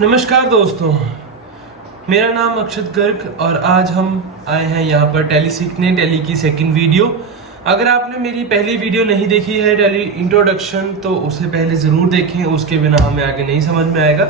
नमस्कार दोस्तों, मेरा नाम अक्षत गर्ग और आज हम आए हैं यहाँ पर टैली सीखने। टैली की सेकंड वीडियो। अगर आपने मेरी पहली वीडियो नहीं देखी है टैली इंट्रोडक्शन, तो उसे पहले ज़रूर देखें, उसके बिना हमें आगे नहीं समझ में आएगा।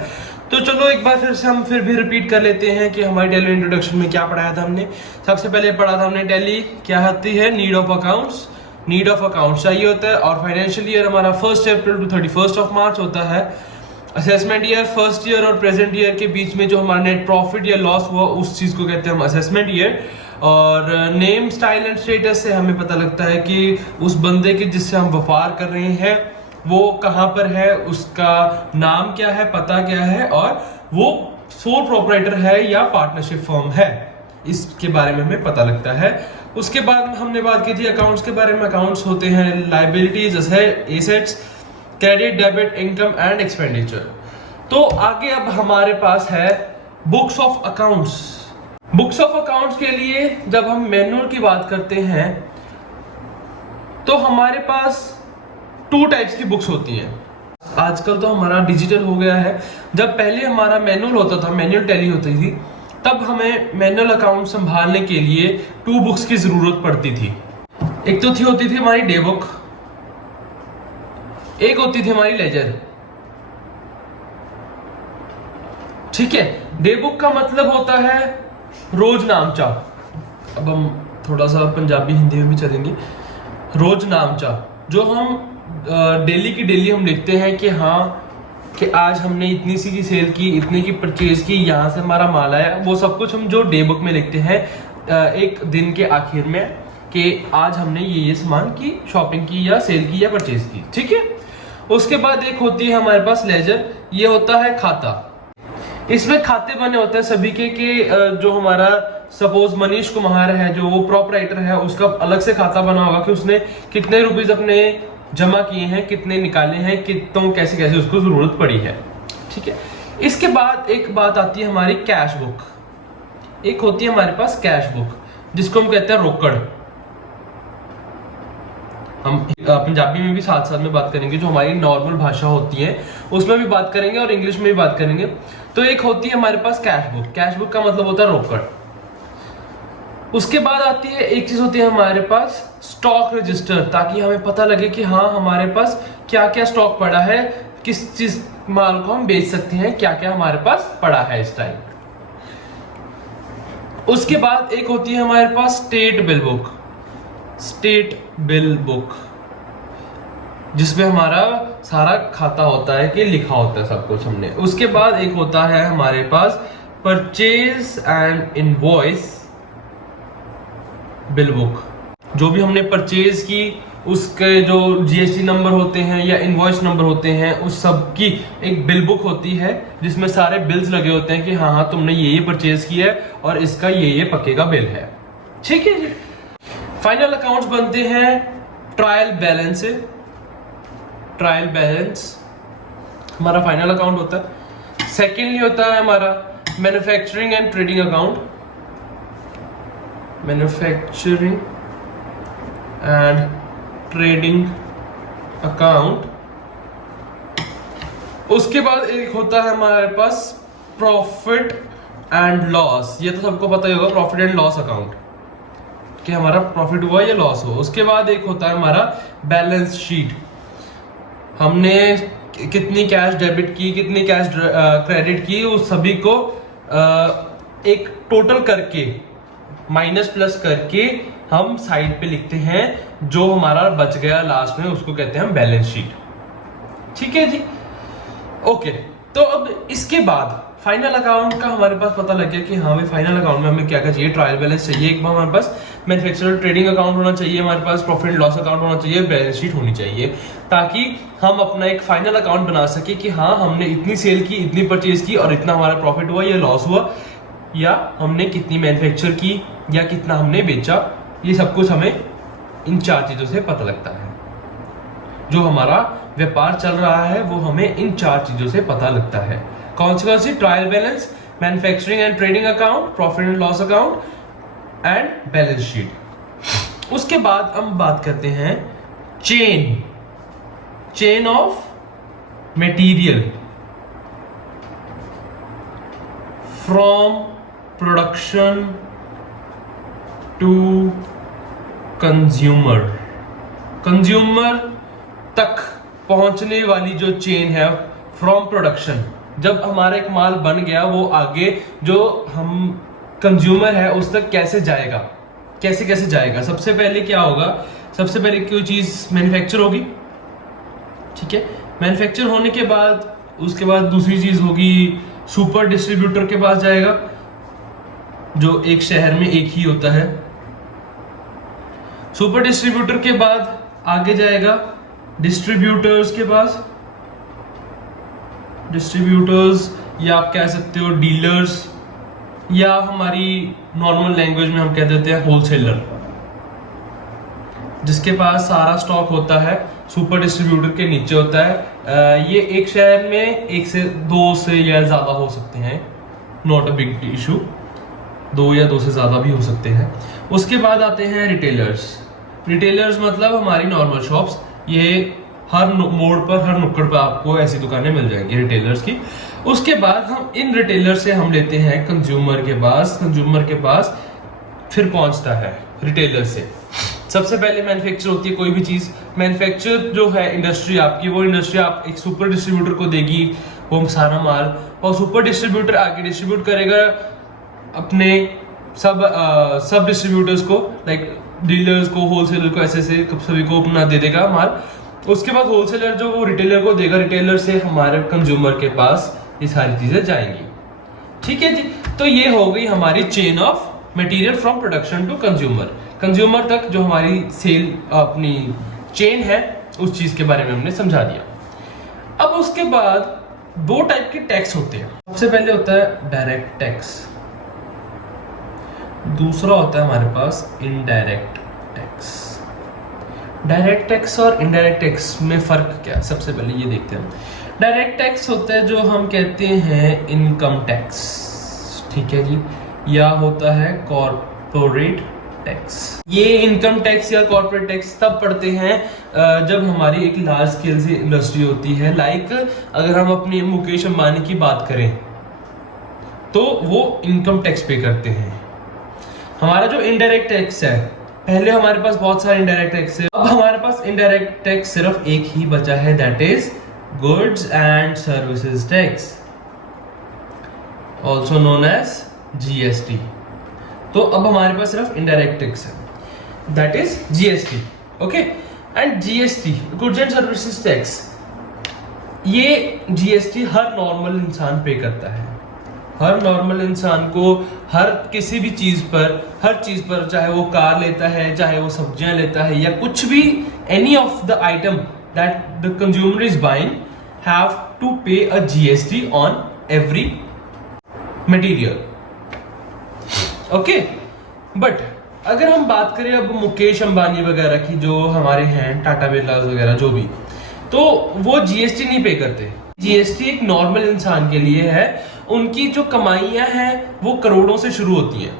तो चलो एक बार फिर भी रिपीट कर लेते हैं कि हमारी टैली इंट्रोडक्शन में क्या पढ़ाया था हमने। सबसे पहले पढ़ा था हमने टैली क्या होती है, need of accounts. Need of accounts चाहिए होता है और फाइनेंशियल ईयर हमारा 1 अप्रैल टू 31 मार्च होता है। असेसमेंट ईयर फर्स्ट ईयर और प्रेजेंट ईयर के बीच में जो हमारा नेट प्रॉफिट या लॉस हुआ उस चीज को कहते हैं हम असेसमेंट ईयर। और नेम स्टाइल एंड स्टेटस से हमें पता लगता है कि उस बंदे के जिससे हम व्यापार कर रहे हैं वो कहाँ पर है, उसका नाम क्या है, पता क्या है और वो सोल प्रोपराइटर है या पार्टनरशिप फर्म है, इसके बारे में हमें पता लगता है। उसके बाद हमने बात की थी अकाउंट्स के बारे में। अकाउंट्स होते हैं liabilities, assets, credit, debit, income and expenditure. तो आगे अब हमारे पास है books of accounts. Books of accounts के लिए जब हम मैनुअल की बात करते हैं तो हमारे पास 2 टाइप्स की बुक्स होती हैं। आजकल तो हमारा डिजिटल हो गया है। जब पहले हमारा मैनुअल होता था, मैनुअल टैली होती थी, तब हमें मैनुअल अकाउंट संभालने के लिए 2 बुक्स की जरूरत पड़ती थी। एक तो होती थी हमारी डे बुक, एक होती थी हमारी लेजर। ठीक है, डे बुक का मतलब होता है रोज नामचा। अब हम थोड़ा सा पंजाबी हिंदी में भी चलेंगे। रोज नामचा जो हम डेली की डेली हम लिखते हैं कि हाँ कि आज हमने इतनी सी की सेल की, इतने की परचेज की, यहाँ से हमारा माल आया। वो सब कुछ हम जो डे बुक में लिखते हैं एक दिन के आखिर में कि आज हमने ये सामान की, शॉपिंग की या सेल की या परचेज की। ठीक है, उसके बाद एक होती है हमारे पास लेजर। ये होता है खाता। इसमें खाते बने होते हैं सभी के जो हमारा सपोज मनीष कुमार है जो वो प्रोपराइटर है, उसका अलग से खाता बना होगा कि उसने कितने रुपीस अपने जमा किए हैं, कितने निकाले हैं, कितनों कैसे कैसे उसको जरूरत पड़ी है। ठीक है, इसके बाद एक बात आती है हमारी कैश बुक। एक होती है हमारे पास कैश बुक जिसको हम कहते हैं रोकड़। हम पंजाबी में भी साथ साथ में बात करेंगे, जो हमारी नॉर्मल भाषा होती है उसमें भी बात करेंगे और इंग्लिश में भी बात करेंगे। तो एक होती है हमारे पास कैश बुक। कैश बुक का मतलब होता है रोकड़। उसके बाद आती है एक चीज होती है हमारे पास स्टॉक रजिस्टर, ताकि हमें पता लगे कि हाँ हमारे पास क्या क्या स्टॉक पड़ा है, किस चीज माल को हम बेच सकते हैं, क्या क्या हमारे पास पड़ा है इस टाइम। उसके बाद एक होती है हमारे पास state bill book. State bill book जिसमें हमारा सारा खाता होता है कि लिखा होता है सब कुछ हमने। उसके बाद एक होता है हमारे पास purchase and invoice bill book. जो भी हमने परचेज की उसके जो जीएसटी नंबर होते हैं या इनवॉइस नंबर होते हैं उस सब की एक बिल बुक होती है जिसमें सारे बिल्स लगे होते हैं कि हाँ हाँ तुमने ये परचेज किया है और इसका ये पक्केगा बिल है। ठीक है जी। फाइनल अकाउंट्स बनते हैं ट्रायल बैलेंस से। ट्रायल बैलेंस हमारा फाइनल अकाउंट होता है। सेकेंडली होता है हमारा manufacturing and trading account. Manufacturing and trading account. उसके बाद एक होता है हमारे पास प्रॉफिट एंड लॉस। ये तो सबको पता ही होगा, प्रॉफिट एंड लॉस अकाउंट कि हमारा प्रॉफिट हुआ या लॉस हुआ। उसके बाद एक होता है हमारा बैलेंस शीट। हमने कितनी कैश डेबिट की, कितनी कैश क्रेडिट की, उस सभी को एक टोटल करके माइनस प्लस करके हम साइड पे लिखते हैं। जो हमारा बच गया लास्ट में उसको कहते हैं हम बैलेंस शीट। ठीक है जी, ओके। तो अब इसके बाद फाइनल अकाउंट का हमारे पास पता लग गया कि हाँ भाई फाइनल अकाउंट में हमें क्या क्या चाहिए। ट्रायल बैलेंस चाहिए, एक बार हमारे पास मैन्युफैक्चरर ट्रेडिंग अकाउंट होना चाहिए, हमारे पास प्रॉफिट एंड लॉस अकाउंट होना चाहिए, बैलेंस शीट होनी चाहिए, ताकि हम अपना एक फाइनल अकाउंट बना सके कि हाँ हमने इतनी सेल की, इतनी परचेज की और इतना हमारा प्रॉफिट हुआ या लॉस हुआ, या हमने कितनी मैन्युफैक्चर की या कितना हमने बेचा। ये सब कुछ हमें इन 4 चीजों से पता लगता है। जो हमारा व्यापार चल रहा है वो हमें इन 4 चीजों से पता लगता है। कौन सी? Trial balance, manufacturing and trading account, profit and loss account and balance sheet. उसके बाद हम बात करते हैं chain of material. From production to consumer, consumer तक पहुंचने वाली जो चेन है, फ्रॉम प्रोडक्शन, जब हमारा एक माल बन गया वो आगे जो हम कंज्यूमर है उस तक कैसे जाएगा, कैसे कैसे जाएगा। सबसे पहले क्या होगा, सबसे पहले कोई चीज मैन्युफैक्चर होगी, ठीक है। मैन्युफैक्चर होने के बाद उसके बाद दूसरी चीज होगी, सुपर डिस्ट्रीब्यूटर के पास जाएगा जो एक शहर में एक ही होता है। सुपर डिस्ट्रीब्यूटर के बाद आगे जाएगा डिस्ट्रीब्यूटर्स के पास, डिस्ट्रीब्यूटर्स या आप कह सकते हो डीलर्स, या हमारी नॉर्मल लैंग्वेज में हम कह देते हैं होलसेलर, जिसके पास सारा स्टॉक होता है, सुपर डिस्ट्रीब्यूटर के नीचे होता है। ये एक शहर में एक से दो से या ज्यादा हो सकते हैं, नॉट अ बिग इशू, दो या दो से ज्यादा भी हो सकते हैं। उसके बाद आते हैं रिटेलर्स। रिटेलर्स मतलब हमारी नॉर्मल शॉप्स, ये हर मोड़ पर, हर नुक्कड़ पर आपको ऐसी दुकानें मिल जाएंगी रिटेलर्स की। उसके बाद हम इन रिटेलर से हम लेते हैं कंज्यूमर के पास, कंज्यूमर के पास फिर पहुंचता है रिटेलर से। सबसे पहले मैन्युफैक्चर होती है कोई भी चीज, मैन्युफैक्चर जो है इंडस्ट्री आपकी, वो इंडस्ट्री आप एक सुपर डिस्ट्रीब्यूटर को देगी वो सारा माल, और सुपर डिस्ट्रीब्यूटर आगे डिस्ट्रीब्यूट करेगा अपने सब डिस्ट्रीब्यूटर्स को, लाइक डीलर्स को, होलसेलर को, ऐसे से सभी को अपना दे देगा माल। उसके बाद होलसेलर जो वो रिटेलर को देगा, रिटेलर से हमारे कंज्यूमर के पास ये सारी चीजें जाएंगी, ठीक है जी। तो ये हो गई हमारी chain of material from production to consumer, consumer तक जो हमारी सेल अपनी चेन है उस चीज के बारे में हमने समझा दिया। अब उसके बाद दो टाइप के टैक्स होते हैं। सबसे पहले होता है डायरेक्ट टैक्स, दूसरा होता है हमारे पास इनडायरेक्ट टैक्स। डायरेक्ट टैक्स और इनडायरेक्ट टैक्स में फर्क क्या है, सबसे पहले ये देखते हैं। डायरेक्ट टैक्स होता है जो हम कहते हैं इनकम टैक्स, ठीक है जी, या होता है कॉर्पोरेट टैक्स। ये इनकम टैक्स या कॉर्पोरेट टैक्स तब पड़ते हैं जब हमारी एक लार्ज स्केल से इंडस्ट्री होती है। लाइक अगर हम अपनी मुकेश अंबानी की बात करें तो वो इनकम टैक्स पे करते हैं। हमारा जो इनडायरेक्ट टैक्स है, पहले हमारे पास बहुत सारे इनडायरेक्ट टैक्स है, अब हमारे पास इनडायरेक्ट टैक्स सिर्फ एक ही बचा है, that is goods and services tax, also known as GST. तो अब हमारे पास सिर्फ इनडायरेक्ट टैक्स है, that is GST, okay. And GST, goods and services tax, ये जीएसटी हर नॉर्मल इंसान पे करता है। हर नॉर्मल इंसान को हर किसी भी चीज पर, हर चीज पर, चाहे वो कार लेता है, चाहे वो सब्जियां लेता है, या कुछ भी, any of the item that the consumer is buying have to pay a GST on every material, okay. But अगर हम बात करें अब मुकेश अंबानी वगैरह की, जो हमारे हैं टाटा बिरला वगैरह जो भी, तो वो जीएसटी नहीं पे करते। जीएसटी एक नॉर्मल इंसान के लिए है, उनकी जो कमाइयां हैं वो करोड़ों से शुरू होती हैं।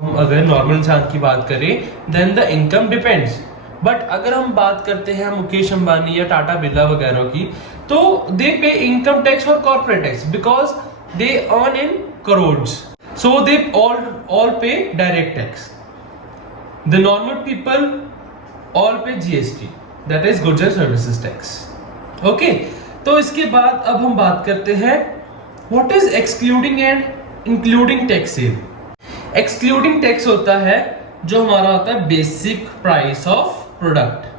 हम अगर नॉर्मल इंसान की बात करें then the income depends, but अगर हम बात करते हैं मुकेश अंबानी या टाटा बिरला वगैरह की, तो दे पे इनकम टैक्स और corporate tax because they earn in crores, so they all pay direct tax. The normal people all pay GST, that is goods and services tax. Okay, तो इसके बाद अब हम बात करते हैं what is excluding and including tax sale. Excluding tax होता है जो हमारा होता है बेसिक प्राइस ऑफ प्रोडक्ट,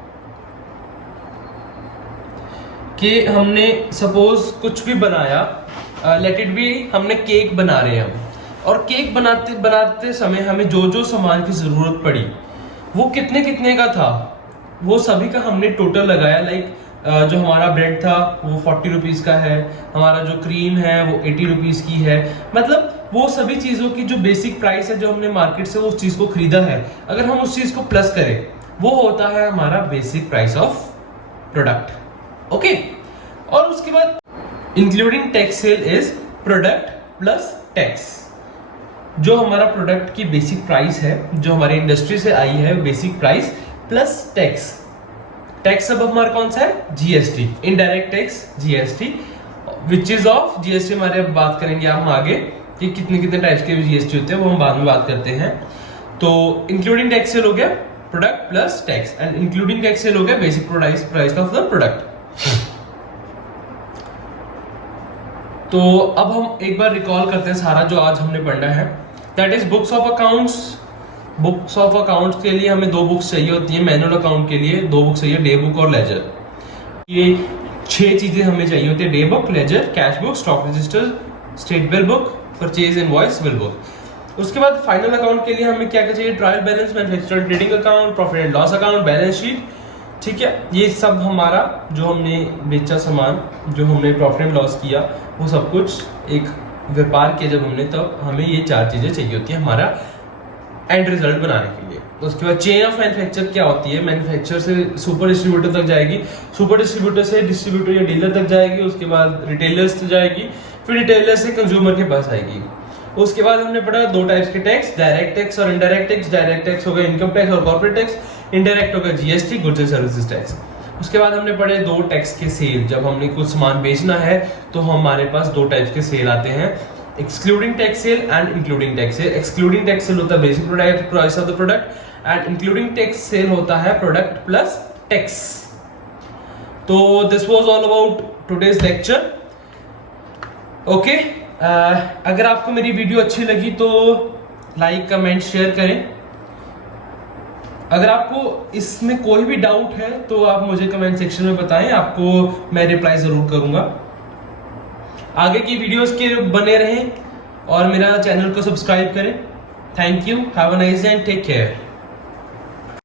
कि हमने सपोज कुछ भी बनाया, लेट इट बी हमने केक बना रहे हैं हम, और केक बनाते बनाते समय हमें जो जो सामान की जरूरत पड़ी वो कितने कितने का था, वो सभी का हमने टोटल लगाया। लाइक जो हमारा ब्रेड था वो 40 रुपीज का है, हमारा जो क्रीम है वो 80 रुपीज की है, मतलब वो सभी चीजों की जो बेसिक प्राइस है जो हमने मार्केट से उस चीज को खरीदा है, अगर हम उस चीज को प्लस करें वो होता है हमारा basic price of product, okay. और उसके बाद including tax cell is product plus tax, जो हमारा प्रोडक्ट की बेसिक प्राइस है, जो हमारी इंडस्ट्री से आई है, basic price plus tax. Tax अब हमारा कौन सा है, GST, indirect tax GST, which is of GST हमारे बात करेंगे हम आगे, कि कितने कितने टाइप्स के जीएसटी होते हैं, वो हम बाद में बात करते हैं। तो इंक्लूडिंग टैक्स सेल हो गया product plus tax, and including tax cell हो गया basic price of the product. तो अब हम एक बार रिकॉल करते हैं सारा जो आज हमने पढ़ना है, that is books of accounts. Books of accounts के लिए हमें 2 बुक्स चाहिए होती है। मैनुअल अकाउंट के लिए 2 बुक्स चाहिए, डे बुक और लेजर। ये 6 चीजें हमें चाहिए होती है, day book, ledger, cash book, stock register, state bill book, purchase invoice, bill book. उसके बाद फाइनल अकाउंट के लिए हमें क्या क्या चाहिए, trial balance, manufacturer trading account, profit and loss account, balance sheet. ठीक है, ये सब हमारा जो हमने बेचा सामान, जो हमने प्रॉफिट एंड लॉस किया, वो सब कुछ एक व्यापार किया जब हमने, तब हमें ये 4 चीजें चाहिए होती है हमारा एंड रिजल्ट बनाने के लिए। उसके बाद चेन ऑफ मैन्युफैक्चर क्या होती है, मैन्युफैक्चर से सुपर डिस्ट्रीब्यूटर तक जाएगी, सुपर डिस्ट्रीब्यूटर से डिस्ट्रीब्यूटर या डीलर तक जाएगी, उसके बाद रिटेलर्स तक जाएगी, फिर रिटेलर से कंज्यूमर के पास आएगी। उसके बाद हमने पढ़ा 2 टाइप्स के टैक्स, डायरेक्ट टैक्स और इनडायरेक्ट टैक्स। डायरेक्ट टैक्स हो गया इनकम टैक्स और कॉर्पोरेट टैक्स, इनडायरेक्ट हो गया GST, goods and services tax. उसके बाद हमने पढ़े 2 टैक्स के सेल, जब हमने कुछ सामान बेचना है तो हमारे पास 2 टाइप्स के सेल आते हैं, excluding tax cell and including tax cell. Excluding tax cell होता है basic product price of the product, and including tax cell होता है प्रोडक्ट प्लस टैक्स। तो this was all about today's lecture. Okay, अगर आपको मेरी वीडियो अच्छी लगी तो लाइक, कमेंट, शेयर करें। अगर आपको इसमें कोई भी डाउट है तो आप मुझे कमेंट सेक्शन में बताएं, आपको मैं रिप्लाई जरूर करूंगा। आगे की वीडियोस के बने रहें और मेरा चैनल को सब्सक्राइब करें। Thank you, have a nice day and take care.